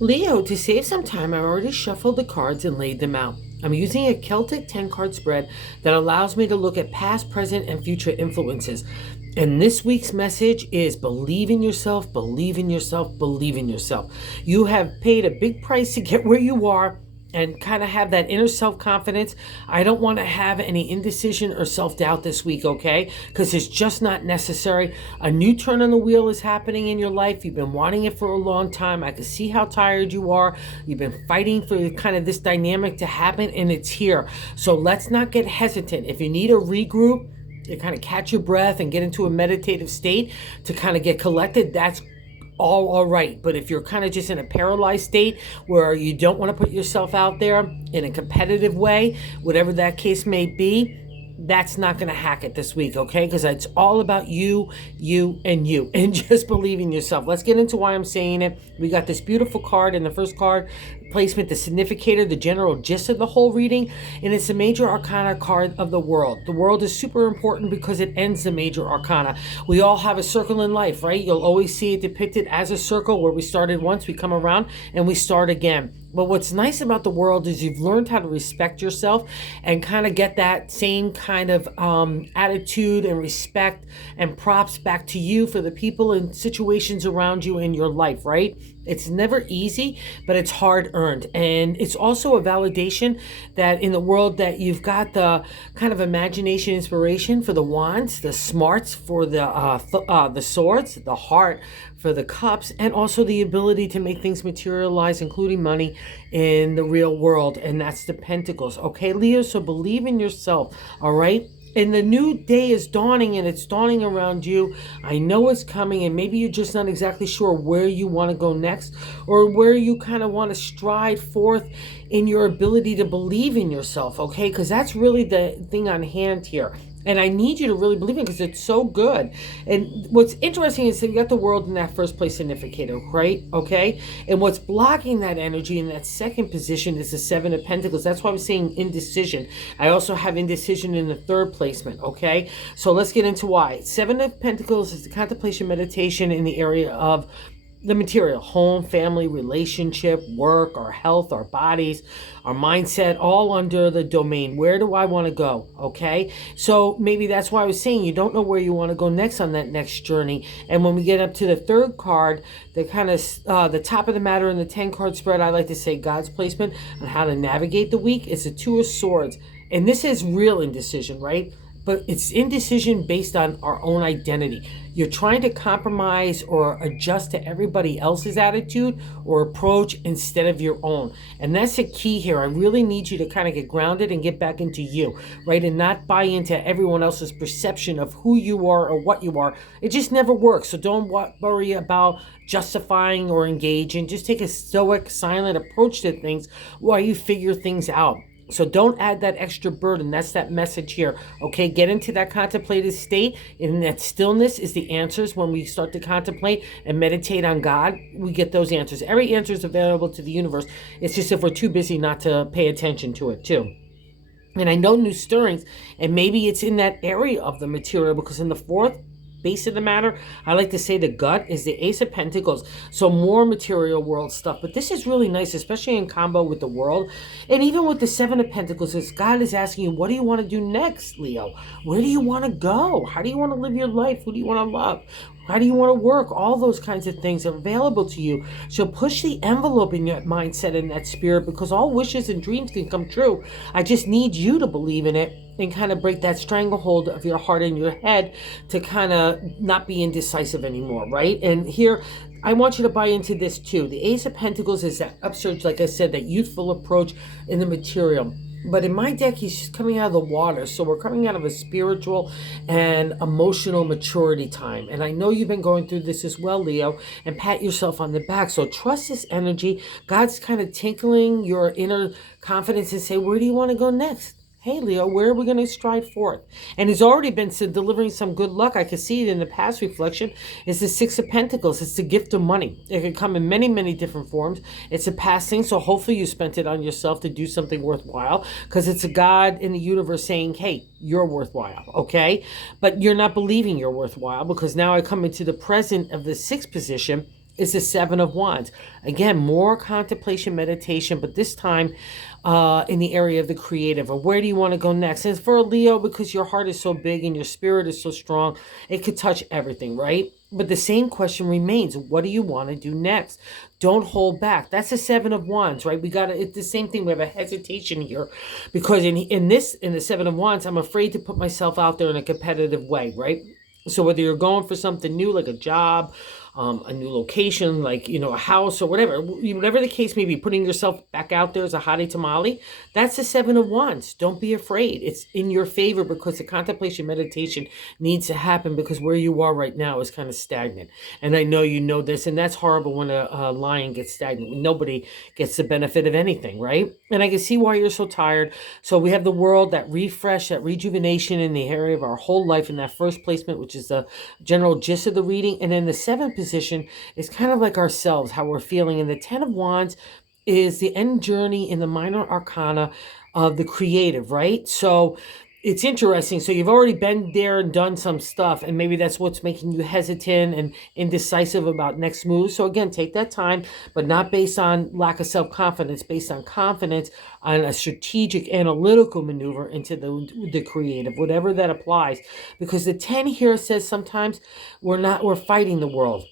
Leo, to save some time, I already shuffled the cards and laid them out. I'm using a Celtic 10 card spread that allows me to look at past, present, and future influences. And this week's message is believe in yourself, believe in yourself, believe in yourself. You have paid a big price to get where you are and kind of have that inner self-confidence. I don't want to have any indecision or self-doubt this week, okay? Because it's just not necessary. A new turn on the wheel is happening in your life. You've been wanting it for a long time. I can see how tired you are. You've been fighting for kind of this dynamic to happen, and it's here. So let's not get hesitant. If you need a regroup, to kind of catch your breath and get into a meditative state to kind of get collected, that's all right. But if you're kind of just in a paralyzed state where you don't want to put yourself out there in a competitive way, whatever that case may be, that's not going to hack it this week, okay? Because it's all about you, and just believe in yourself. Let's get into why I'm saying it. We got this beautiful card in the first card placement, the significator, the general gist of the whole reading, and it's the major arcana card of the world. The world is super important because it ends the major arcana. We all have a circle in life, right? You'll always see it depicted as a circle where we started once, we come around, and we start again. But what's nice about the world is you've learned how to respect yourself and kind of get that same kind of attitude and respect and props back to you for the people and situations around you in your life, right? It's never easy, but it's hard earned. And it's also a validation that in the world that you've got the kind of imagination, inspiration for the wands, the smarts for the swords, the heart for the cups, and also the ability to make things materialize, including money in the real world. And that's the pentacles. Okay, Leo, so believe in yourself, all right? And the new day is dawning, and it's dawning around you. I know it's coming, and maybe you're just not exactly sure where you want to go next or where you kind of want to stride forth in your ability to believe in yourself, okay? Because that's really the thing on hand here. And I need you to really believe it because it's so good. And what's interesting is that you got the world in that first place significator, right? Okay? And what's blocking that energy in that second position is the Seven of Pentacles. That's why I'm saying indecision. I also have indecision in the third placement, okay? So let's get into why. Seven of Pentacles is the contemplation meditation in the area of the material, home, family, relationship, work, our health, our bodies, our mindset, all under the domain. Where do I want to go? Okay. So maybe that's why I was saying you don't know where you want to go next on that next journey. And when we get up to the third card, the kind of the top of the matter in the 10 card spread, I like to say God's placement on how to navigate the week. It's the Two of Swords. And this is real indecision, right? But it's indecision based on our own identity. You're trying to compromise or adjust to everybody else's attitude or approach instead of your own. And that's the key here. I really need you to kind of get grounded and get back into you, right? And not buy into everyone else's perception of who you are or what you are. It just never works. So don't worry about justifying or engaging. Just take a stoic, silent approach to things while you figure things out. So don't add that extra burden. That's that message here. Okay, get into that contemplative state. And that stillness is the answers. When we start to contemplate and meditate on God, we get those answers. Every answer is available to the universe. It's just if we're too busy not to pay attention to it too. And I know new stirrings, and maybe it's in that area of the material, because in the fourth base of the matter, I like to say the gut is the Ace of Pentacles. So more material world stuff. But this is really nice, especially in combo with the world. And even with the Seven of Pentacles, is God is asking you, what do you want to do next, Leo? Where do you want to go? How do you want to live your life? Who do you want to love? How do you want to work? All those kinds of things are available to you. So push the envelope in your mindset and that spirit, because all wishes and dreams can come true. I just need you to believe in it and kind of break that stranglehold of your heart and your head to kind of not be indecisive anymore, right? And here, I want you to buy into this too. The Ace of Pentacles is that upsurge, like I said, that youthful approach in the material. But in my deck, he's just coming out of the water. So we're coming out of a spiritual and emotional maturity time. And I know you've been going through this as well, Leo, and pat yourself on the back. So trust this energy. God's kind of tinkling your inner confidence and say, where do you want to go next? Hey, Leo, where are we going to stride forth? And he's already been delivering some good luck. I can see it in the past reflection. It's the Six of Pentacles. It's the gift of money. It can come in many, many different forms. It's a past thing, so hopefully you spent it on yourself to do something worthwhile, because it's a God in the universe saying, hey, you're worthwhile, okay? But you're not believing you're worthwhile, because now I come into the present of the sixth position, is the Seven of Wands. Again, more contemplation, meditation, but this time in the area of the creative, or where do you want to go next? And for a Leo, because your heart is so big and your spirit is so strong, it could touch everything, right? But the same question remains: what do you want to do next? Don't hold back. That's the Seven of Wands, right? It's the same thing. We have a hesitation here because in the Seven of Wands, I'm afraid to put myself out there in a competitive way, right? So whether you're going for something new, like a job, a new location, like, a house or whatever the case may be, putting yourself back out there as a hottie tamale, that's the Seven of Wands. Don't be afraid. It's in your favor because the contemplation meditation needs to happen, because where you are right now is kind of stagnant. And I know you know this, and that's horrible when a lion gets stagnant. Nobody gets the benefit of anything, right? And I can see why you're so tired. So we have the world, that refresh, that rejuvenation in the area of our whole life in that first placement, which is the general gist of the reading. And then the seventh position is kind of like ourselves, how we're feeling. And the Ten of Wands is the end journey in the minor arcana of the creative, right? So it's interesting. So you've already been there and done some stuff, and maybe that's what's making you hesitant and indecisive about next moves. So again, take that time, but not based on lack of self-confidence, based on confidence on a strategic analytical maneuver into the creative, whatever that applies. Because the 10 here says sometimes we're fighting the world,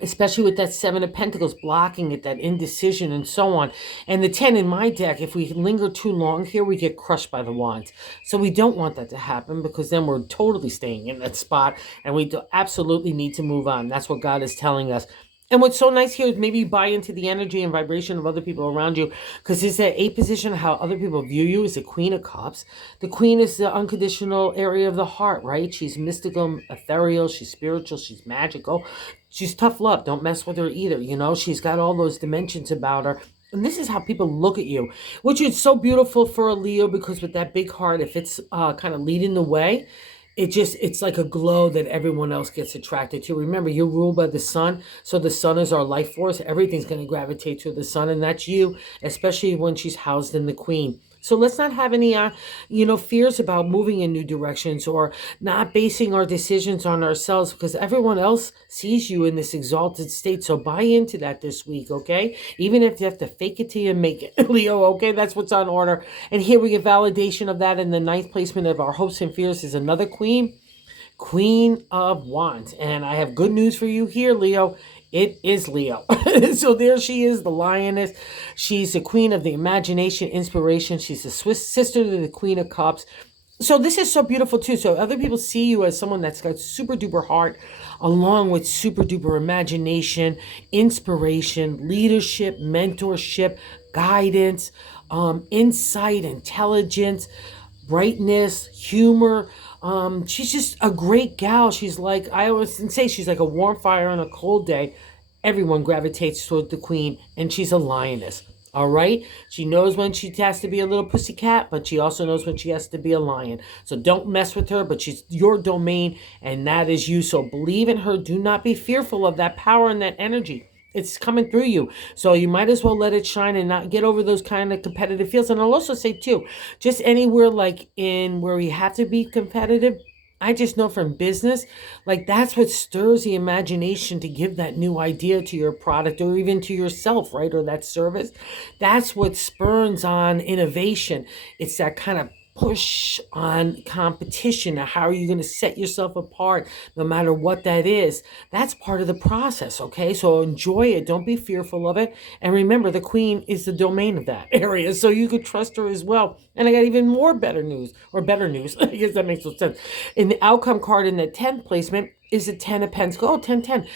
especially with that Seven of Pentacles blocking it, that indecision and so on. And the 10 in my deck, if we linger too long here, we get crushed by the Wands. So we don't want that to happen, because then we're totally staying in that spot, and we absolutely need to move on. That's what God is telling us. And what's so nice here is maybe you buy into the energy and vibration of other people around you, because it's that eighth position, how other people view you, is the Queen of Cups. The Queen is the unconditional area of the heart, right? She's mystical, ethereal, she's spiritual, she's magical. She's tough love. Don't mess with her either. She's got all those dimensions about her. And this is how people look at you, which is so beautiful for a Leo, because with that big heart, if it's kind of leading the way, it's like a glow that everyone else gets attracted to. Remember, you're ruled by the sun. So the sun is our life force. Everything's going to gravitate to the sun, and that's you, especially when she's housed in the Queen. So let's not have any, fears about moving in new directions, or not basing our decisions on ourselves, because everyone else sees you in this exalted state. So buy into that this week, okay? Even if you have to fake it till you make it, Leo, okay? That's what's on order. And here we get validation of that in the ninth placement of our hopes and fears is another Queen of Wands. And I have good news for you here, Leo. It is Leo. So there she is, the lioness. She's the queen of the imagination, inspiration. She's the Swiss sister to the Queen of Cups. So this is so beautiful too. So other people see you as someone that's got super duper heart, along with super duper imagination, inspiration, leadership, mentorship, guidance, insight, intelligence, brightness, humor. She's just a great gal. She's like, I always say, she's like a warm fire on a cold day. Everyone gravitates toward the Queen, and she's a lioness. All right? She knows when she has to be a little pussycat, but she also knows when she has to be a lion. So don't mess with her, but she's your domain, and that is you. So believe in her. Do not be fearful of that power and that energy. It's coming through you. So you might as well let it shine and not get over those kind of competitive feels. And I'll also say too, just anywhere like in where we have to be competitive, I just know from business, like that's what stirs the imagination to give that new idea to your product, or even to yourself, right? Or that service. That's what spurns on innovation. It's that kind of push on competition. Now, how are you going to set yourself apart no matter what that is? That's part of the process, okay? So enjoy it. Don't be fearful of it. And remember, the Queen is the domain of that area, so you could trust her as well. And I got even more better news. I guess that makes no sense. In the outcome card in the 10th placement is the 10 of Pentacles. Oh, 10, 10.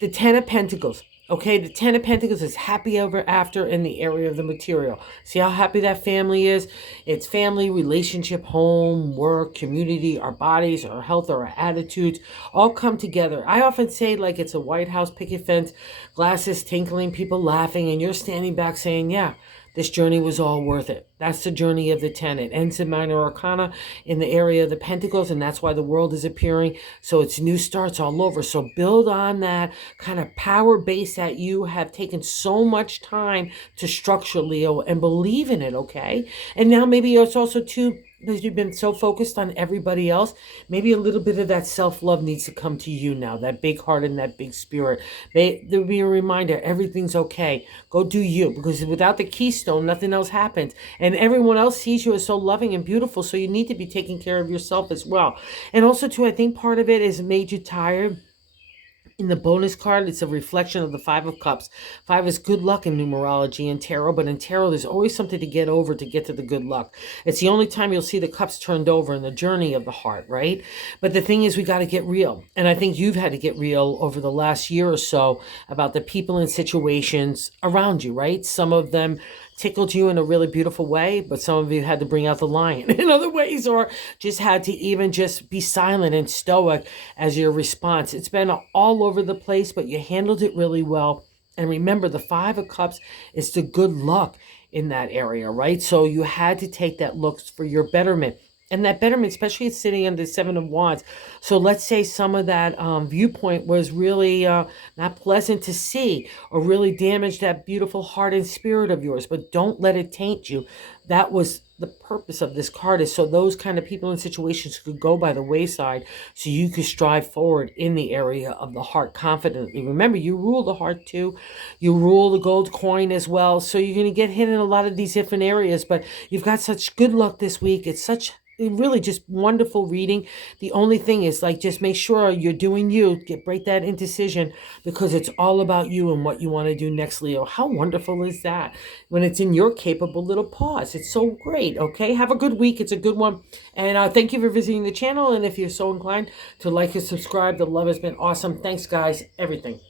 The 10 of Pentacles. Okay, the 10 of Pentacles is happy ever after in the area of the material. See how happy that family is? It's family, relationship, home, work, community, our bodies, our health, our attitudes, all come together. I often say like it's a White House picket fence, glasses tinkling, people laughing, and you're standing back saying, yeah, this journey was all worth it. That's the journey of the 10. It ends in minor arcana in the area of the Pentacles, and that's why the world is appearing. So it's new starts all over. So build on that kind of power base that you have taken so much time to structure, Leo, and believe in it, okay? And now maybe it's also too, because you've been so focused on everybody else. Maybe a little bit of that self-love needs to come to you now, that big heart and that big spirit. There'll be a reminder, everything's okay. Go do you, because without the keystone, nothing else happens. And everyone else sees you as so loving and beautiful, so you need to be taking care of yourself as well. And also, too, I think part of it is made you tired. In the bonus card, it's a reflection of the Five of Cups. Five is good luck in numerology and tarot, but in tarot, there's always something to get over to get to the good luck. It's the only time you'll see the cups turned over in the journey of the heart, right? But the thing is, we got to get real. And I think you've had to get real over the last year or so about the people and situations around you, right? Some of them tickled you in a really beautiful way, but some of you had to bring out the lion in other ways, or just had to even just be silent and stoic as your response. It's been all over the place, but you handled it really well. And remember, the Five of Cups is the good luck in that area, right? So you had to take that look for your betterment. And that betterment, especially it's sitting under the Seven of Wands. So let's say some of that viewpoint was really not pleasant to see, or really damaged that beautiful heart and spirit of yours. But don't let it taint you. That was the purpose of this card, is so those kind of people and situations could go by the wayside, so you could strive forward in the area of the heart confidently. Remember, you rule the heart too. You rule the gold coin as well. So you're going to get hit in a lot of these different areas, but you've got such good luck this week. It's such really just wonderful reading. The only thing is, like, just make sure you're doing you. Break that indecision, because it's all about you and what you want to do next, Leo. How wonderful is that when it's in your capable little paws? It's so great. Okay, have a good week. It's a good one. And thank you for visiting the channel. And if you're so inclined to like and subscribe, the love has been awesome. Thanks, guys. Everything.